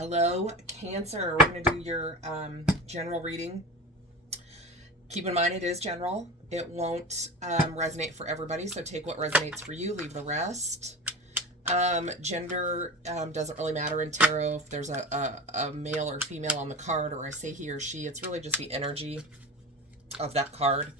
Hello, Cancer. We're going to do your general reading. Keep in mind it is general. It won't resonate for everybody, so take what resonates for you, leave the rest. Gender doesn't really matter in tarot. If there's a male or female on the card, or I say he or she, it's really just the energy of that card.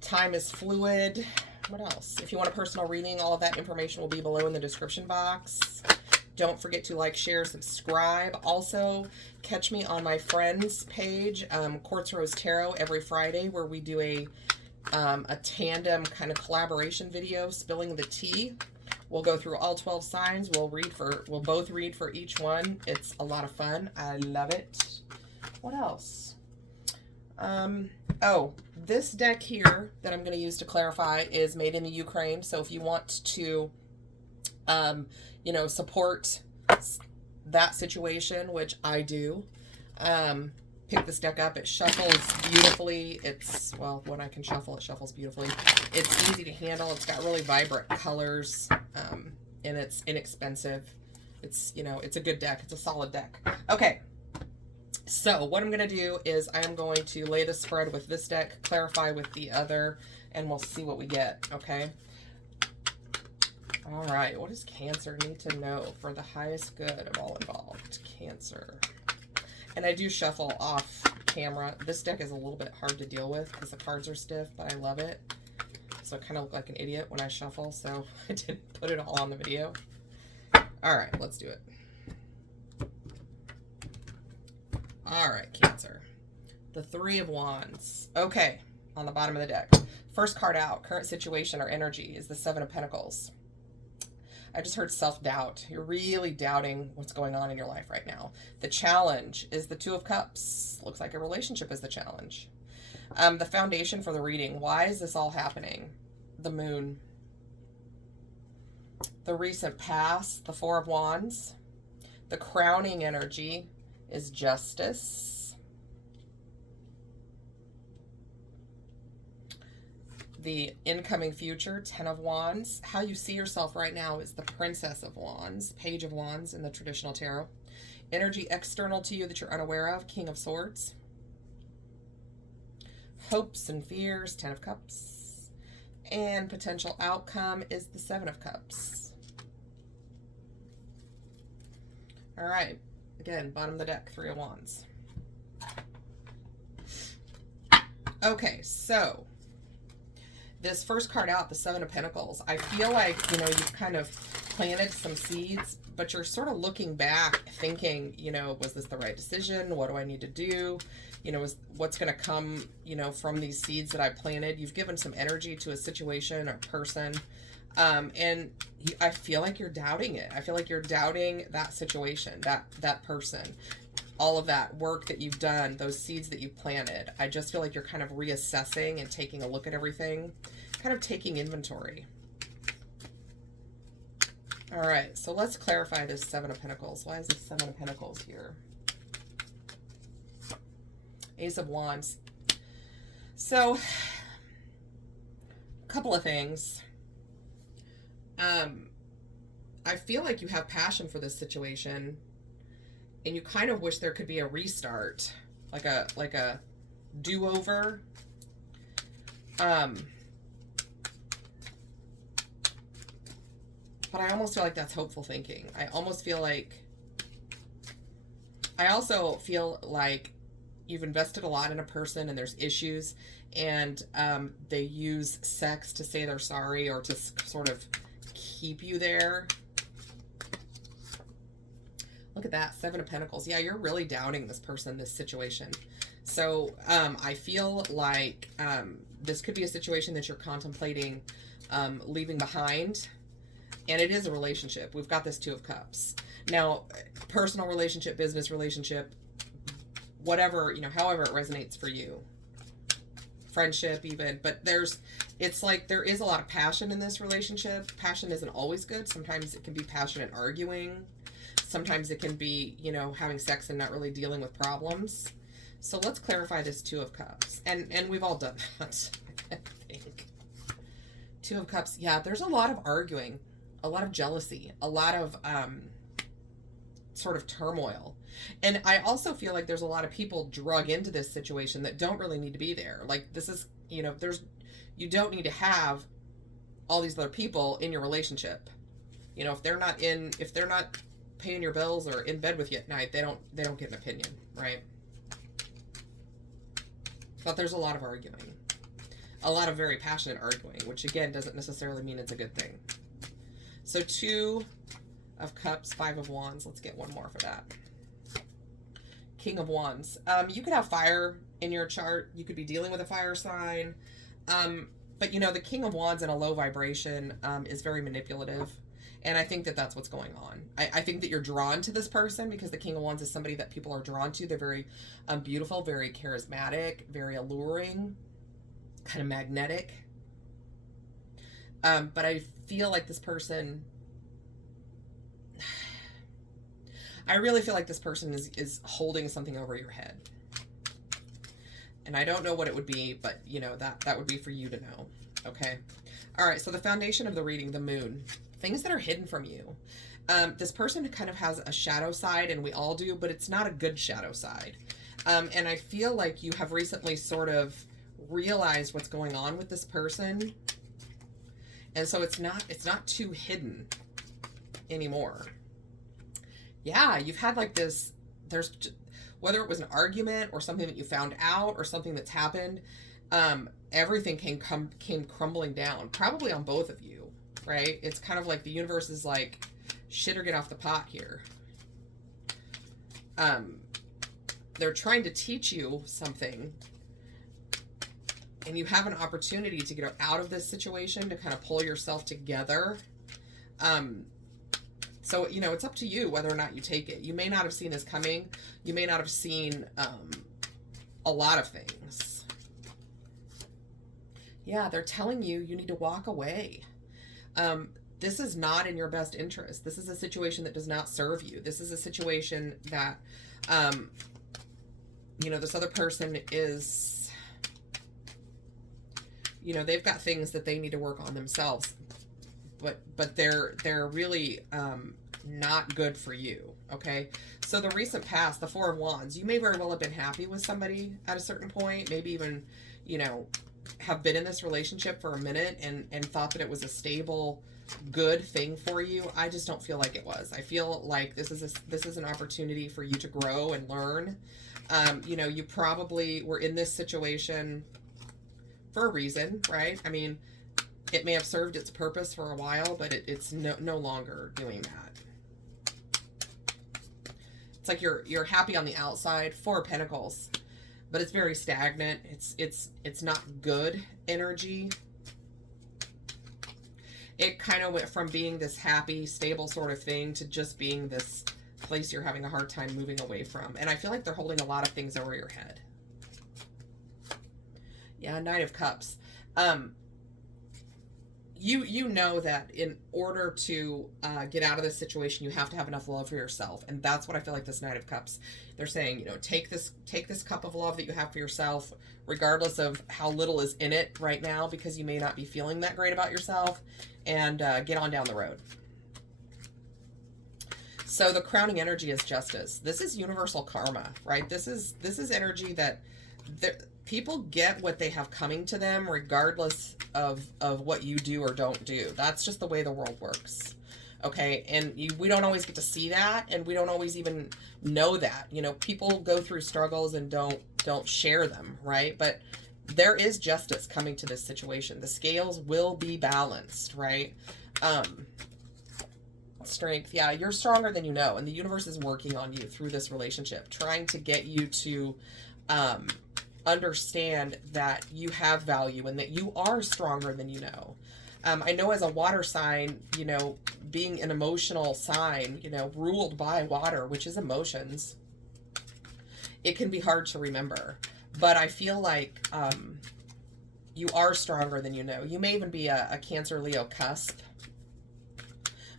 Time is fluid. What else? If you want a personal reading, all of that information will be below in the description box. Don't forget to like, share, subscribe. Also, catch me on my friends page, Quartz Rose Tarot, every Friday, where we do a tandem kind of collaboration video, spilling the tea. We'll go through all 12 signs. We'll both read for each one. It's a lot of fun. I love it. What else? Oh, this deck here that I'm going to use to clarify is made in the Ukraine. So if you want to, you know, support that situation, which I do, pick this deck up. It shuffles beautifully. It's, well, when I can shuffle, it shuffles beautifully. It's easy to handle. It's got really vibrant colors, and it's inexpensive. It's, you know, it's a good deck. It's a solid deck. Okay. So what I'm going to do is I am going to lay the spread with this deck, clarify with the other, and we'll see what we get, okay? All right, what does Cancer need to know for the highest good of all involved? Cancer. And I do shuffle off camera. This deck is a little bit hard to deal with because the cards are stiff, but I love it. So I kind of look like an idiot when I shuffle, so I didn't put it all on the video. All right, let's do it. All right, Cancer. The Three of Wands. Okay, on the bottom of the deck. First card out, current situation or energy, is the Seven of Pentacles. I just heard self-doubt. You're really doubting what's going on in your life right now. The challenge is the Two of Cups. Looks like a relationship is the challenge. The foundation for the reading. Why is this all happening? The Moon. The recent past, the Four of Wands. The crowning energy is Justice. The incoming future, Ten of Wands. How you see yourself right now is the Princess of Wands, Page of Wands in the traditional tarot. Energy external to you that you're unaware of, King of Swords. Hopes and fears, Ten of Cups. And potential outcome is the Seven of Cups. All right. Again, bottom of the deck, Three of Wands. Okay, so this first card out, the Seven of Pentacles, I feel like, you know, you've kind of planted some seeds, but you're sort of looking back thinking, you know, was this the right decision? What do I need to do? You know, what's going to come, you know, from these seeds that I planted? You've given some energy to a situation or person, and I feel like you're doubting it. I feel like you're doubting that situation, that person, all of that work that you've done, those seeds that you've planted. I just feel like you're kind of reassessing and taking a look at everything, kind of taking inventory. All right, so let's clarify this Seven of Pentacles. Why is this Seven of Pentacles here? Ace of Wands. So, a couple of things. I feel like you have passion for this situation, and you kind of wish there could be a restart, like a do-over. But I almost feel like that's hopeful thinking. I also feel like you've invested a lot in a person and there's issues, and they use sex to say they're sorry or to sort of keep you there. Look at that, Seven of Pentacles. Yeah, you're really doubting this person, this situation. So I feel like this could be a situation that you're contemplating leaving behind. And it is a relationship. We've got this Two of Cups. Now, personal relationship, business relationship, whatever, you know, however it resonates for you. Friendship even. But it's like there is a lot of passion in this relationship. Passion isn't always good. Sometimes it can be passionate arguing. Sometimes it can be, you know, having sex and not really dealing with problems. So let's clarify this Two of Cups. And we've all done that, I think. Two of Cups. Yeah, there's a lot of arguing, a lot of jealousy, a lot of sort of turmoil. And I also feel like there's a lot of people drug into this situation that don't really need to be there. Like, this is, you know, you don't need to have all these other people in your relationship. You know, if they're not paying your bills or in bed with you at night, they don't get an opinion, right? But there's a lot of arguing. A lot of very passionate arguing, which again doesn't necessarily mean it's a good thing. So 2 of Cups, 5 of Wands. Let's get one more for that. King of Wands. You could have fire in your chart. You could be dealing with a fire sign. But, you know, the King of Wands in a low vibration is very manipulative. And I think that that's what's going on. I think that you're drawn to this person because the King of Wands is somebody that people are drawn to. They're very beautiful, very charismatic, very alluring, kind of magnetic. But I feel like this person... I really feel like this person is holding something over your head. And I don't know what it would be, but, you know, that would be for you to know. Okay? All right, so the foundation of the reading, the moon. Things that are hidden from you. This person kind of has a shadow side, and we all do, but it's not a good shadow side. And I feel like you have recently sort of realized what's going on with this person. And so it's not too hidden anymore. Yeah, you've had like this, whether it was an argument or something that you found out or something that's happened, everything came crumbling down, probably on both of you, right? It's kind of like the universe is like, shit or get off the pot here. They're trying to teach you something, and you have an opportunity to get out of this situation, to kind of pull yourself together. So, you know, it's up to you whether or not you take it. You may not have seen this coming. You may not have seen a lot of things. Yeah, they're telling you need to walk away. This is not in your best interest. This is a situation that does not serve you. This is a situation that, you know, this other person is, you know, they've got things that they need to work on themselves. But they're really not good for you, okay? So the recent past, the 4 of Wands, you may very well have been happy with somebody at a certain point, maybe even, you know, have been in this relationship for a minute and thought that it was a stable, good thing for you. I just don't feel like it was. I feel like this is an opportunity for you to grow and learn. You know, you probably were in this situation for a reason, right? I mean, it may have served its purpose for a while, but it's no longer doing that. It's like you're happy on the outside, 4 of Pentacles, but it's very stagnant. It's not good energy. It kind of went from being this happy, stable sort of thing to just being this place you're having a hard time moving away from. And I feel like they're holding a lot of things over your head. Yeah, Knight of Cups. You know that in order to get out of this situation, you have to have enough love for yourself. And that's what I feel like this Knight of Cups, they're saying, you know, take this cup of love that you have for yourself, regardless of how little is in it right now, because you may not be feeling that great about yourself, and get on down the road. So the crowning energy is justice. This is universal karma, right? This is energy that people get what they have coming to them regardless of what you do or don't do. That's just the way the world works. Okay, and we don't always get to see that, and we don't always even know that. You know, people go through struggles and don't share them, right? But there is justice coming to this situation. The scales will be balanced, right? Strength, yeah, you're stronger than you know, and the universe is working on you through this relationship, trying to get you to understand that you have value and that you are stronger than you know. I know as a water sign, you know, being an emotional sign, you know, ruled by water, which is emotions, it can be hard to remember. But I feel like you are stronger than you know. You may even be a Cancer Leo cusp.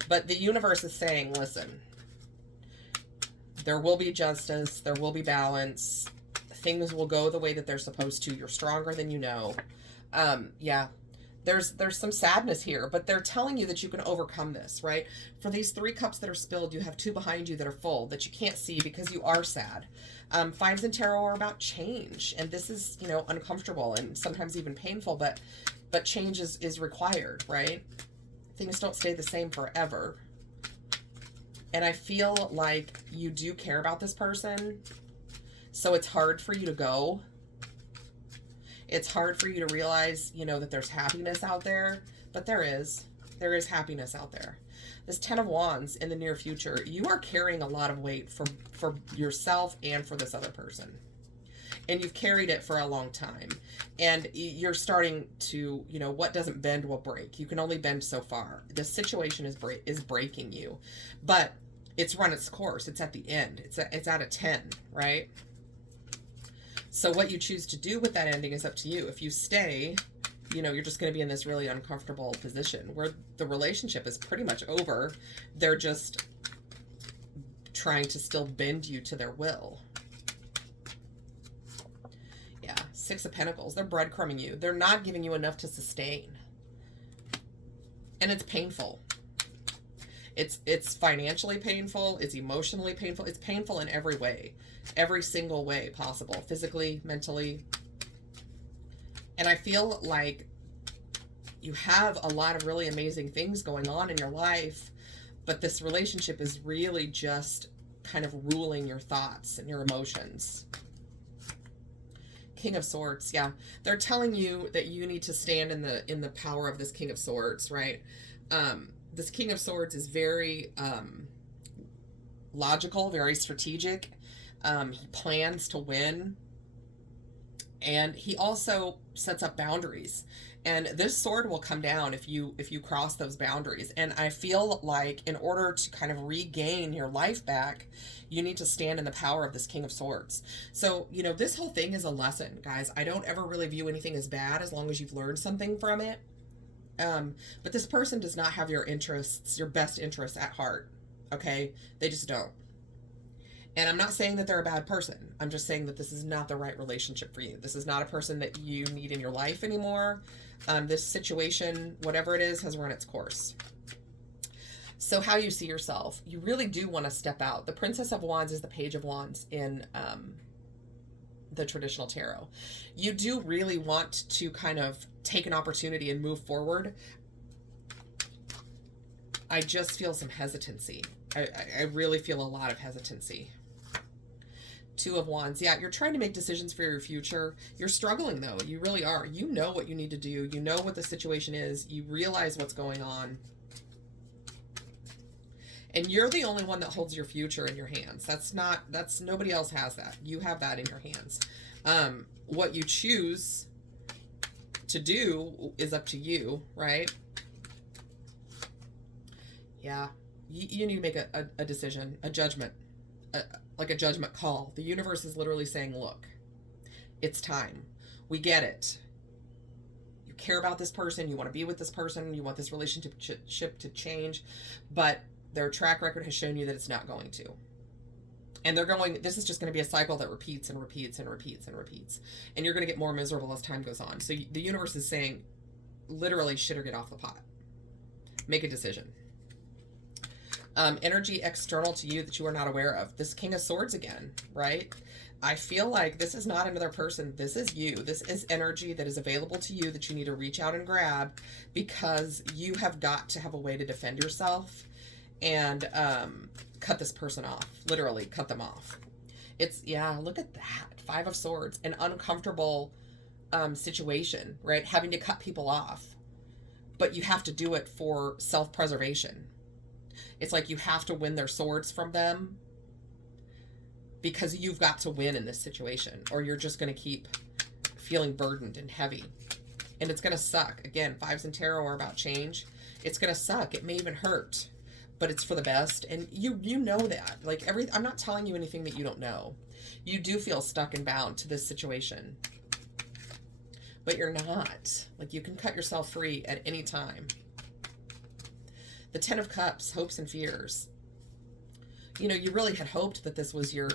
But the universe is saying, listen, there will be justice, there will be balance, things will go the way that they're supposed to. You're stronger than you know. Yeah, There's some sadness here, but they're telling you that you can overcome this, right? For these 3 cups that are spilled, you have 2 behind you that are full that you can't see because you are sad. 5s in tarot are about change, and this is, you know, uncomfortable and sometimes even painful, but change is required, right? Things don't stay the same forever. And I feel like you do care about this person, so it's hard for you to go. It's hard for you to realize, you know, that there's happiness out there, but there is happiness out there. This 10 of Wands in the near future, you are carrying a lot of weight for yourself and for this other person. And you've carried it for a long time. And you're starting to, you know, what doesn't bend will break. You can only bend so far. The situation is breaking you. But it's run its course. It's at the end. It's at a 10, right? So what you choose to do with that ending is up to you. If you stay, you know, you're just going to be in this really uncomfortable position where the relationship is pretty much over. They're just trying to still bend you to their will. Yeah, 6 of Pentacles. They're breadcrumbing you. They're not giving you enough to sustain. And it's painful. It's financially painful. It's emotionally painful. It's painful in every way. Every single way possible. Physically, mentally. And I feel like you have a lot of really amazing things going on in your life, but this relationship is really just kind of ruling your thoughts and your emotions. King of Swords, yeah. They're telling you that you need to stand in the power of this King of Swords, right? This King of Swords is very logical, very strategic. He plans to win. And he also sets up boundaries. And this sword will come down if you cross those boundaries. And I feel like in order to kind of regain your life back, you need to stand in the power of this King of Swords. So, you know, this whole thing is a lesson, guys. I don't ever really view anything as bad as long as you've learned something from it. But this person does not have your interests, your best interests at heart. Okay? They just don't. And I'm not saying that they're a bad person. I'm just saying that this is not the right relationship for you. This is not a person that you need in your life anymore. This situation, whatever it is, has run its course. So how you see yourself, you really do want to step out. The Princess of Wands is the Page of Wands in the traditional tarot. You do really want to kind of take an opportunity and move forward. I just feel some hesitancy. I really feel a lot of hesitancy. 2 of Wands. Yeah, you're trying to make decisions for your future. You're struggling, though. You really are. You know what you need to do. You know what the situation is. You realize what's going on. And you're the only one that holds your future in your hands. That's nobody else has that. You have that in your hands. What you choose to do is up to you, right? Yeah. You need to make a decision, a judgment, like a judgment call. The universe is literally saying, look, it's time. We get it. You care about this person. You want to be with this person. You want this relationship to change. But their track record has shown you that it's not going to. And this is just going to be a cycle that repeats and repeats and repeats and repeats. And you're going to get more miserable as time goes on. So the universe is saying, literally, shit or get off the pot. Make a decision. Energy external to you that you are not aware of. This King of Swords again, right? I feel like this is not another person. This is you. This is energy that is available to you that you need to reach out and grab, because you have got to have a way to defend yourself and cut this person off. Literally cut them off. Yeah, look at that. 5 of Swords. An uncomfortable situation, right? Having to cut people off. But you have to do it for self-preservation. It's like you have to win their swords from them because you've got to win in this situation, or you're just going to keep feeling burdened and heavy. And it's going to suck. Again, 5s in tarot are about change. It's going to suck. It may even hurt, but it's for the best. And you know that. Like I'm not telling you anything that you don't know. You do feel stuck and bound to this situation, but you're not. Like, you can cut yourself free at any time. The 10 of Cups, hopes and fears. You know, you really had hoped that this was your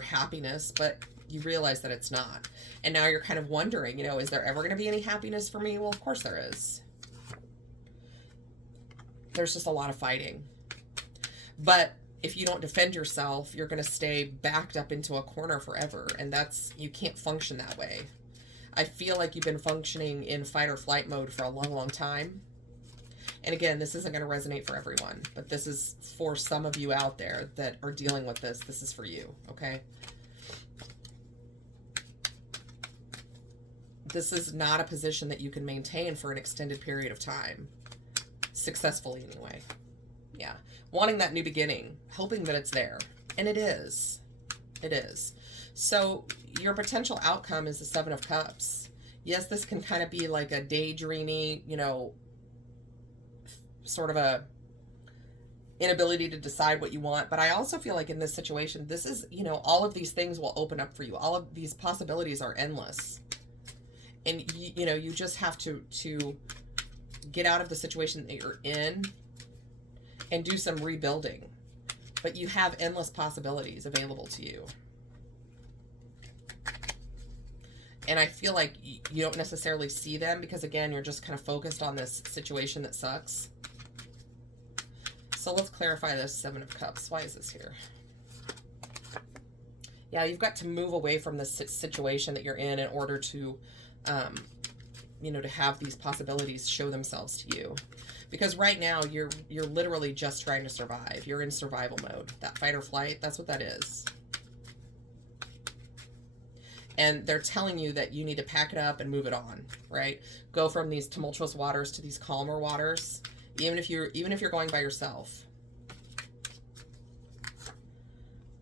happiness, but you realize that it's not. And now you're kind of wondering, you know, is there ever going to be any happiness for me? Well, of course there is. There's just a lot of fighting. But if you don't defend yourself, you're going to stay backed up into a corner forever. And that's, you can't function that way. I feel like you've been functioning in fight or flight mode for a long, long time. And again, this isn't going to resonate for everyone, but this is for some of you out there that are dealing with this. This is for you, okay? This is not a position that you can maintain for an extended period of time. Successfully, anyway. Yeah. Wanting that new beginning, hoping that it's there. And it is. It is. So your potential outcome is the Seven of Cups. Yes, this can kind of be like a daydreamy, you know, sort of a inability to decide what you want. But I also feel like in this situation, this is, you know, all of these things will open up for you. All of these possibilities are endless. And, you know, you just have to get out of the situation that you're in and do some rebuilding. But you have endless possibilities available to you. And I feel like you don't necessarily see them because, again, you're just kind of focused on this situation that sucks. So let's clarify this Seven of Cups. Why is this here? Yeah, you've got to move away from this situation that you're in order to, you know, to have these possibilities show themselves to you. Because right now, you're literally just trying to survive. You're in survival mode. That fight or flight, that's what that is. And they're telling you that you need to pack it up and move it on, right? Go from these tumultuous waters to these calmer waters. Even if you're going by yourself.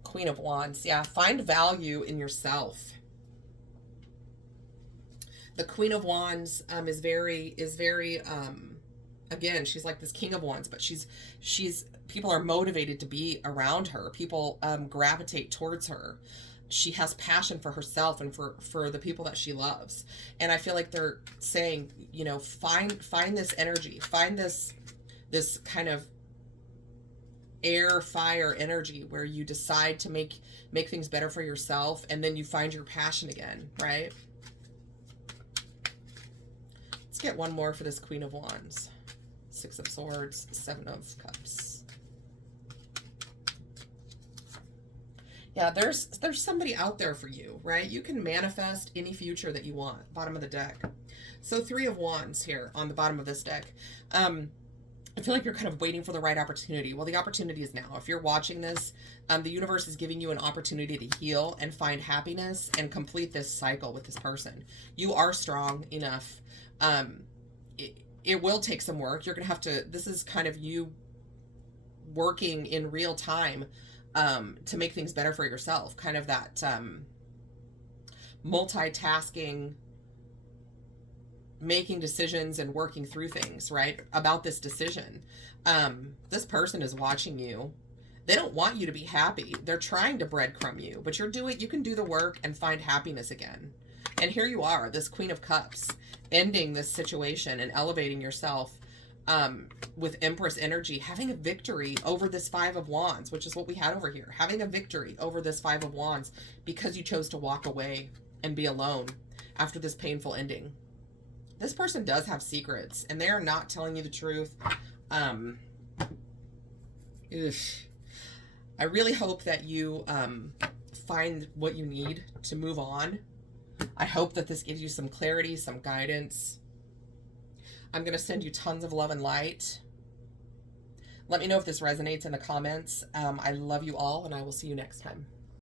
Queen of Wands. Yeah, find value in yourself. The Queen of Wands is very again, she's like this King of Wands, but she's people are motivated to be around her. People gravitate towards her. She has passion for herself and for the people that she loves. And I feel like they're saying, you know, find this energy, find this kind of air, fire energy where you decide to make things better for yourself, and then you find your passion again, right? Let's get one more for this Queen of Wands. Six of Swords, Seven of Cups. Yeah, there's somebody out there for you, right? You can manifest any future that you want. Bottom of the deck. So Three of Wands here on the bottom of this deck. I feel like you're kind of waiting for the right opportunity. Well, the opportunity is now. If you're watching this, the universe is giving you an opportunity to heal and find happiness and complete this cycle with this person. You are strong enough. It will take some work. You're going to have to, this is kind of you working in real time to make things better for yourself. Kind of that multitasking, making decisions and working through things, right? About this decision. This person is watching you. They don't want you to be happy. They're trying to breadcrumb you, but you can do the work and find happiness again. And here you are, this Queen of Cups, ending this situation and elevating yourself with Empress energy, having a victory over this Five of Wands, which is what we had over here. Having a victory over this Five of Wands because you chose to walk away and be alone after this painful ending. This person does have secrets, and they are not telling you the truth. I really hope that you find what you need to move on. I hope that this gives you some clarity, some guidance. I'm going to send you tons of love and light. Let me know if this resonates in the comments. I love you all, and I will see you next time.